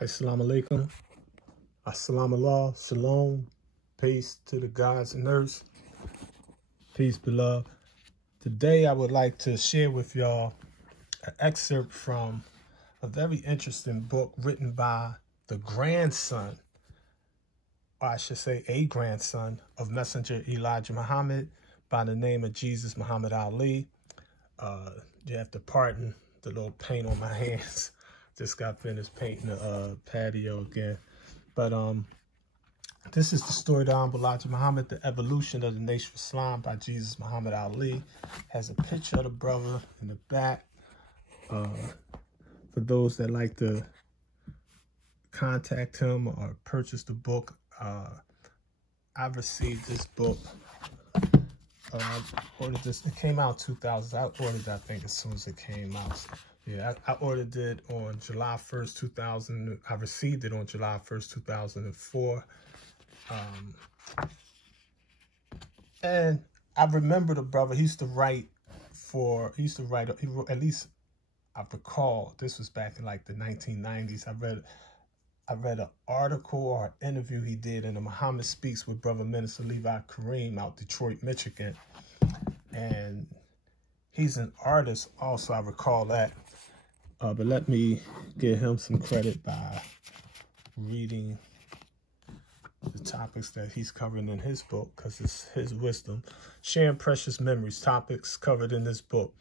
Assalamu alaikum. Assalamu Allah. Shalom. Peace to the gods and earths. Peace, beloved. Today I would like to share with y'all an excerpt from a very interesting book written by the grandson, or I should say a grandson, of Messenger Elijah Muhammad by the name of Jesus Muhammad Ali. You have to pardon the little paint on my hands. Just got finished painting the patio again. But this is the story of Honorable Elijah Muhammad, the evolution of the Nation of Islam by Jesus Muhammad Ali. Has a picture of the brother in the back. For those that like to contact him or purchase the book, I've received this book. I ordered this. It came out 2000. I ordered it, I think, as soon as it came out. Yeah, I ordered it on July 1st, 2000. I received it on July 1st, 2004. And I remember the brother, he used to write, at least I recall, this was back in like the 1990s. I read an article or an interview he did in the Muhammad Speaks with Brother Minister Levi Kareem out Detroit, Michigan. And he's an artist also, I recall that. But let me give him some credit by reading the topics that he's covering in his book, because it's his wisdom. Sharing precious memories, topics covered in this book.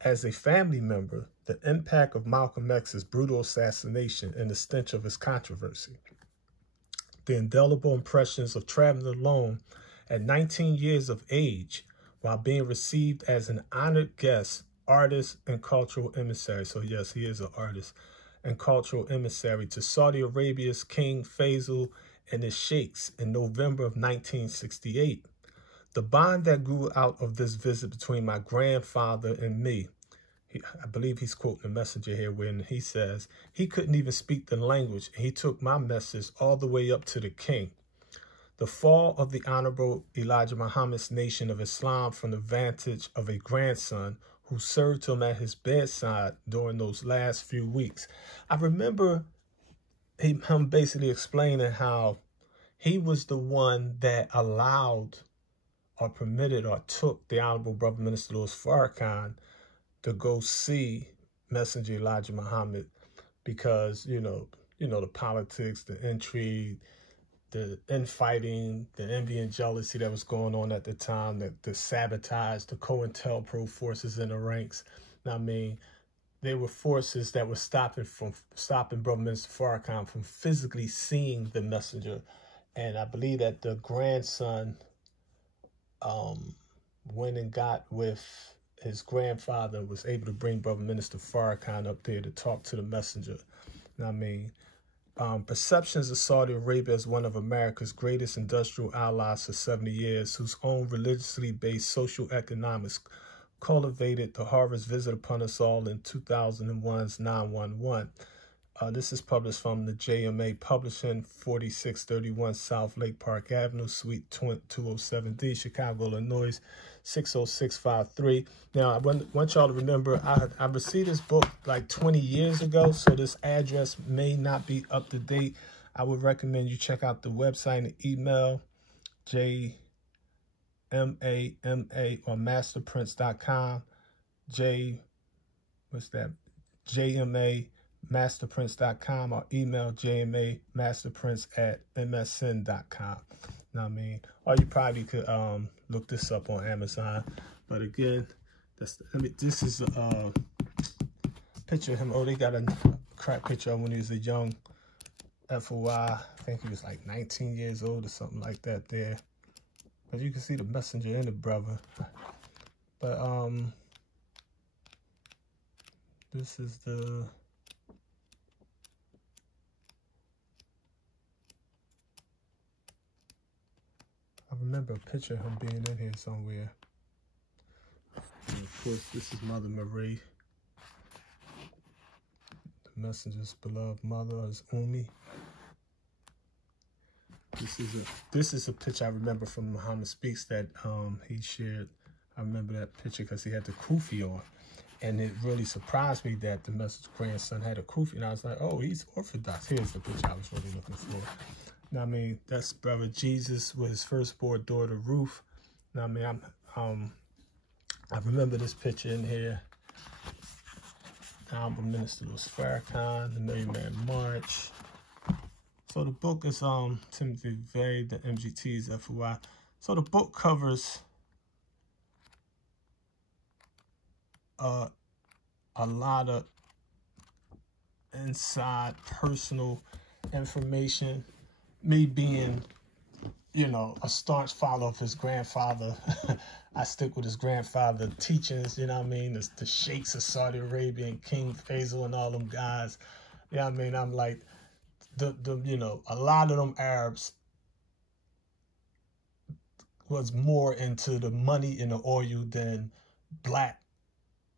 As a family member, the impact of Malcolm X's brutal assassination and the stench of his controversy. The indelible impressions of traveling alone at 19 years of age while being received as an honored guest, artist, and cultural emissary. So yes, he is an artist and cultural emissary to Saudi Arabia's King Faisal and his sheikhs in November of 1968. The bond that grew out of this visit between my grandfather and me, I believe he's quoting the messenger here when he says, he couldn't even speak the language, and he took my message all the way up to the king. The fall of the Honorable Elijah Muhammad's Nation of Islam from the vantage of a grandson who served him at his bedside during those last few weeks. I remember him basically explaining how he was the one that allowed or permitted or took the Honorable Brother Minister Louis Farrakhan to go see Messenger Elijah Muhammad because, you know, the politics, the intrigue, the infighting, the envy and jealousy that was going on at the time, the sabotage, the COINTELPRO forces in the ranks. I mean, they were forces that were stopping Brother Minister Farrakhan from physically seeing the messenger. And I believe that the grandson went and got with his grandfather, was able to bring Brother Minister Farrakhan up there to talk to the messenger. I mean, perceptions of Saudi Arabia as one of America's greatest industrial allies for 70 years, whose own religiously based social economics cultivated the harvest visit upon us all in 2001's 911. This is published from the JMA Publishing, 4631 South Lake Park Avenue, Suite 207D, Chicago, Illinois, 60653. Now, I want y'all to remember, I received this book like 20 years ago, so this address may not be up to date. I would recommend you check out the website and email, JMA or masterprince.com, JMA.masterprince.com, or email jmamasterprince@msn.com. Know what I mean? Or you probably could look this up on Amazon. But again, this is a picture of him. Oh, they got a crap picture of when he was a young FOI. I think he was like 19 years old or something like that there. But you can see the messenger and the brother. But this is the... I remember a picture of him being in here somewhere. And of course, this is Mother Marie, the messenger's beloved mother, is Umi. This is a picture I remember from Muhammad Speaks that he shared. I remember that picture because he had the kufi on. And it really surprised me that the Messenger's grandson had a kufi. And I was like, oh, he's Orthodox. Here's the picture I was really looking for. Now, I mean, that's Brother Jesus with his firstborn daughter, Ruth. Now, I mean, I remember this picture in here. The Honorable Minister was Farrakhan, the Merry Man March. So the book is Timothy Veigh, the MGT's FOI. So the book covers a lot of inside personal information. Me being, you know, a staunch follower of his grandfather, I stick with his grandfather teachings, you know what I mean? The sheikhs of Saudi Arabia and King Faisal and all them guys. You know what I mean? I'm like, you know, a lot of them Arabs was more into the money and the oil than black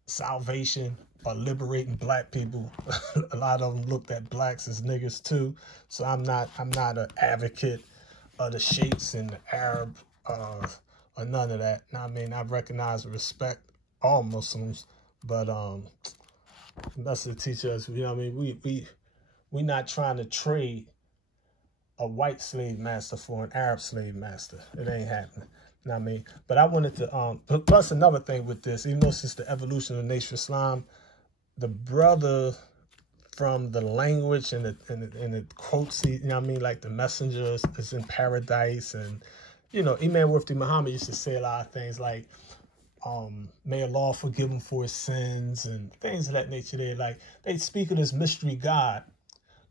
salvation or liberating black people. A lot of them looked at blacks as niggers too. So I'm not an advocate of the sheikhs and the Arab or none of that. Now, I mean, I recognize and respect all Muslims, but that's to teach us, you know what I mean? We're not trying to trade a white slave master for an Arab slave master. It ain't happening. You know what I mean? But I wanted to, plus another thing with this, even though since the evolution of Nation Islam, the brother from the language and the quotes, you know what I mean? Like the messenger is in paradise. And, you know, Imam Mufti Muhammad used to say a lot of things like, may Allah forgive him for his sins and things of that nature. They speak of this mystery God.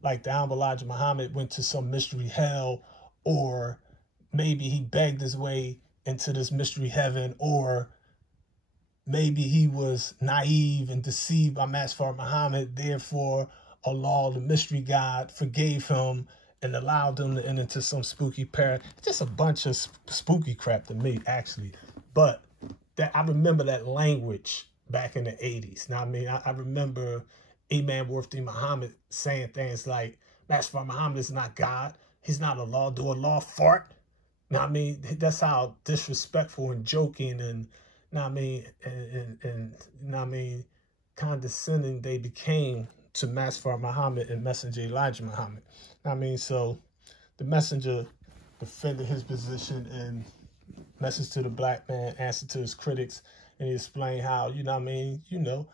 Like the Honorable Elijah Muhammad went to some mystery hell, or maybe he begged his way into this mystery heaven, or maybe he was naive and deceived by Master Muhammad. Therefore, Allah, the mystery God, forgave him and allowed him to enter into some spooky paradise. Just a bunch of spooky crap to me, actually. But that I remember that language back in the 80s. Now, I mean, I remember Imam Mufti Muhammad saying things like, Master Muhammad is not God. He's not Allah. Do Allah fart? Now, I mean, that's how disrespectful and joking and, now I mean, and now I mean, condescending they became to Master Muhammad and Messenger Elijah Muhammad. I mean, so the messenger defended his position in Message to the Black Man, Answer to His Critics, and he explained how, you know what I mean, you know,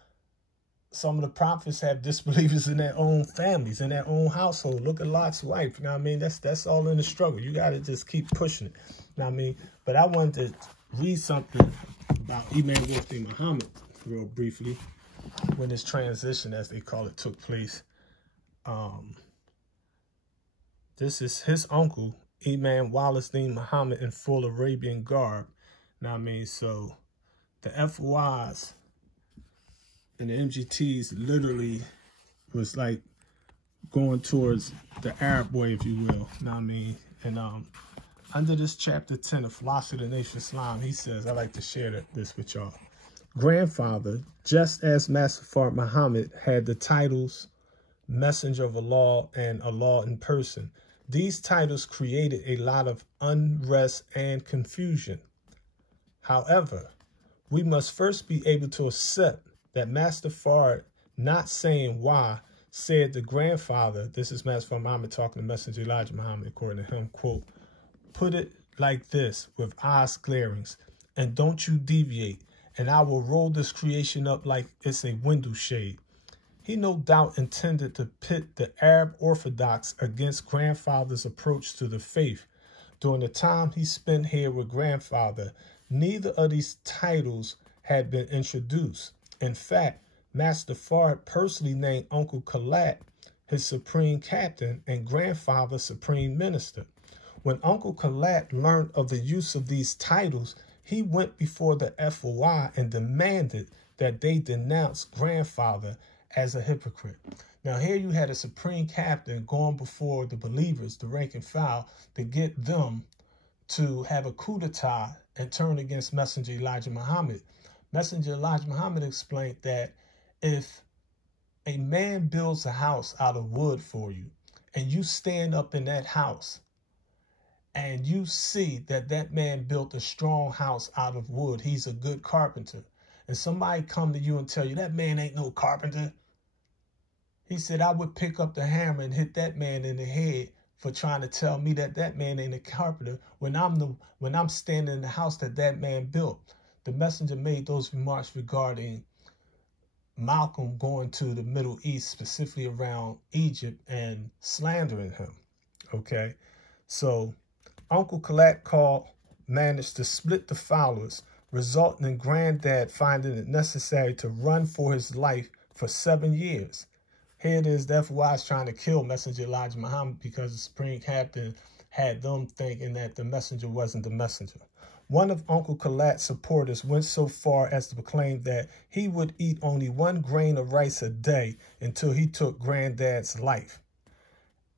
some of the prophets have disbelievers in their own families, in their own household. Look at Lot's wife. You know what I mean? That's all in the struggle. You got to just keep pushing it. You know what I mean? But I wanted to read something about Imam Mufti Muhammad real briefly when this transition, as they call it, took place. This is his uncle, Imam Wallace-Din Muhammad, in full Arabian garb. Now, I mean, so the FOIs and the MGTs literally was like going towards the Arab way, if you will. Now, I mean, and under this chapter 10 of Philosophy of the Nation Islam, he says, I like to share this with y'all. Grandfather, just as Master Fard Muhammad had the titles Messenger of Allah and Allah in person, these titles created a lot of unrest and confusion. However, we must first be able to accept that Master Fard, not saying why, said the grandfather, this is Master Fard Muhammad talking to Messenger Elijah Muhammad, according to him, quote, put it like this with eyes glarings, and don't you deviate, and I will roll this creation up like it's a window shade. He no doubt intended to pit the Arab Orthodox against grandfather's approach to the faith. During the time he spent here with grandfather, neither of these titles had been introduced. In fact, Master Fard personally named Uncle Khalat his supreme captain and grandfather supreme minister. When Uncle Khalat learned of the use of these titles, he went before the FOI and demanded that they denounce grandfather as a hypocrite. Now, here you had a supreme captain going before the believers, the rank and file, to get them to have a coup d'etat and turn against Messenger Elijah Muhammad. Messenger Elijah Muhammad explained that if a man builds a house out of wood for you and you stand up in that house and you see that that man built a strong house out of wood, he's a good carpenter. and somebody come to you and tell you that man ain't no carpenter, he said, I would pick up the hammer and hit that man in the head for trying to tell me that that man ain't a carpenter when I'm standing in the house that man built. The messenger made those remarks regarding Malcolm going to the Middle East, specifically around Egypt, and slandering him. Okay, so Uncle Kalat managed to split the followers, resulting in Granddad finding it necessary to run for his life for 7 years. Here it is, that's why I was trying to kill Messenger Elijah Muhammad, because the Supreme Captain had them thinking that the messenger wasn't the messenger. One of Uncle Kalat's supporters went so far as to proclaim that he would eat only 1 grain of rice a day until he took Granddad's life.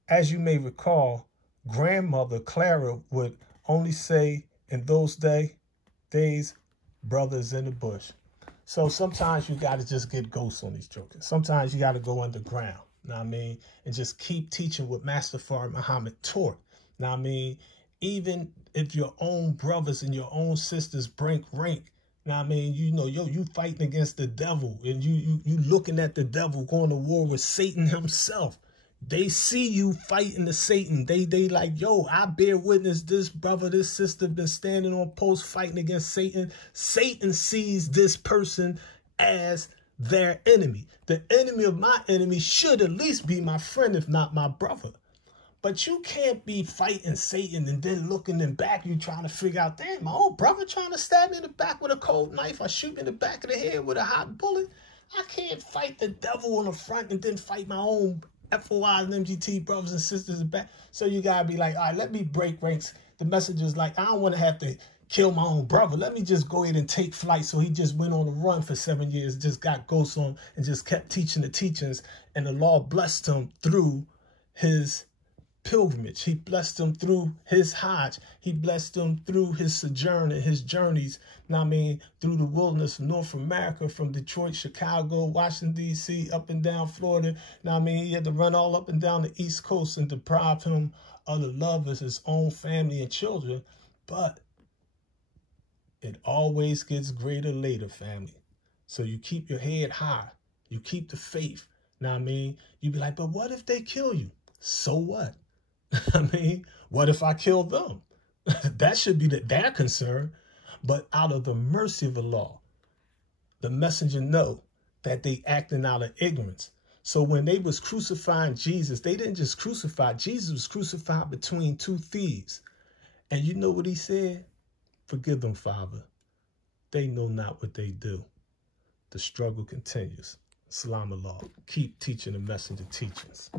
As you may recall, Grandmother Clara would only say in those days, brothers in the bush. So sometimes you got to just get ghosts on these jokers. Sometimes you got to go underground, you know what I mean, and just keep teaching what Master Fard Muhammad taught. You know what I mean? Even if your own brothers and your own sisters break rank, you know what I mean? You know, you fighting against the devil, and you looking at the devil going to war with Satan himself. They see you fighting the Satan. They like, yo, I bear witness, this brother, this sister been standing on post fighting against Satan. Satan sees this person as their enemy. The enemy of my enemy should at least be my friend, if not my brother. But you can't be fighting Satan and then looking in back, you trying to figure out, damn, my old brother trying to stab me in the back with a cold knife or shoot me in the back of the head with a hot bullet. I can't fight the devil on the front and then fight my own FOIs and MGT brothers and sisters in back. So you got to be like, all right, let me break ranks. The messenger's like, I don't want to have to kill my own brother. Let me just go ahead and take flight. So he just went on a run for 7 years, just got ghosts on and just kept teaching the teachings. And the law blessed him through his pilgrimage. He blessed him through his Hajj. He blessed him through his sojourn and his journeys, you know what I mean, through the wilderness of North America, from Detroit, Chicago, Washington, D.C., up and down Florida. You know what I mean? He had to run all up and down the East Coast and deprive him of the love of his own family and children. But it always gets greater later, family. So you keep your head high. You keep the faith. You know what I mean? You be like, but what if they kill you? So what? I mean, what if I kill them? That should be their concern. But out of the mercy of the law, the messenger know that they acting out of ignorance. So when they was crucifying Jesus, they didn't just crucify. Jesus was crucified between 2 thieves. And you know what he said? Forgive them, Father. They know not what they do. The struggle continues. Salam Allah. Keep teaching the messenger teachings.